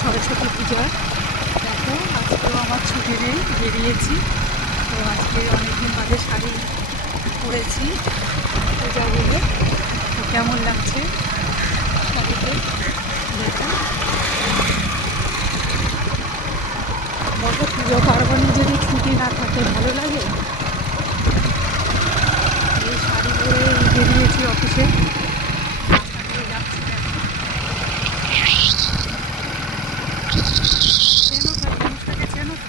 সরস্বতী পূজার। দেখো আজকেও আমার ছুটি নেই, বেরিয়েছি। তো আজকে অনেকদিন বাদে শাড়ি পরেছি পূজা বলে। তো কেমন লাগছে শাড়িতে দেখো। বলো পুজো পার্বণে যদি ছুটি না থাকে ভালো লাগে? এই শাড়ি পরে বেরিয়েছি অফিসে, রাস্তা দিয়ে যাচ্ছি। চেনো তো মানুষটাকে, চেনো তো?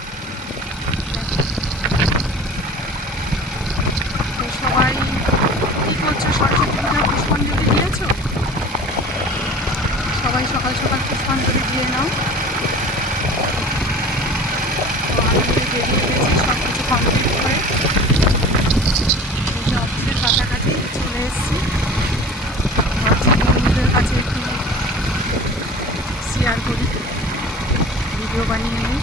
তো সবাই কী করছো? সরস্বতী পূজার পুষ্পাঞ্জলি দিয়েছো? সবাই সকাল সকাল পুষ্পাঞ্জলি দিয়ে নাও। তো আমি বেরিয়ে গেছি সব কিছু কমপ্লিট করে, অফিসের কাছাকাছি চলে এসেছি। ভাবছি বন্ধুদের কাছে একটু শেয়ার করি, ভিডিও বানিয়ে নিই।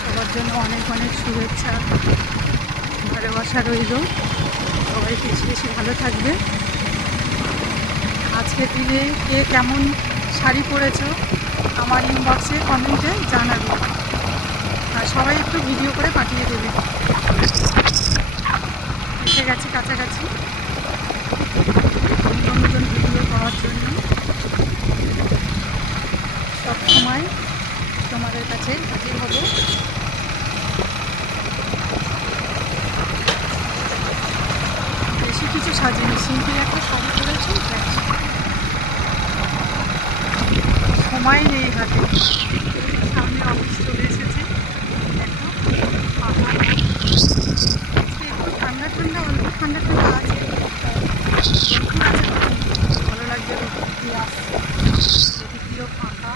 সবার জন্য অনেক অনেক শুভেচ্ছা, ভালোবাসা রইল। সবাই বেশি বেশি ভালো থাকবে। আজকের দিনে কে কেমন শাড়ি পরেছো আমার ইনবক্সে কমেন্টে জানাবে, আর সবাই একটু ভিডিও করে পাঠিয়ে দেবে। এসে গেছি কাছাকাছি, নতুন নতুন ভিডিও পাওয়ার জন্য সবসময় তোমাদের কাছে হাজির হব। বেশি কিছু সাজিনি, সিম্পল একটা শাড়ি পরেছি, সময় নেই হাতে। সামনে অফিস চলে এসেছে, একটু ঠান্ডা ঠান্ডা, অল্প ঠান্ডা ঠান্ডা আছে, ভালো লাগছে। রোদ দিয়ে আসছে, এদিক দিয়েও ফাঁকা।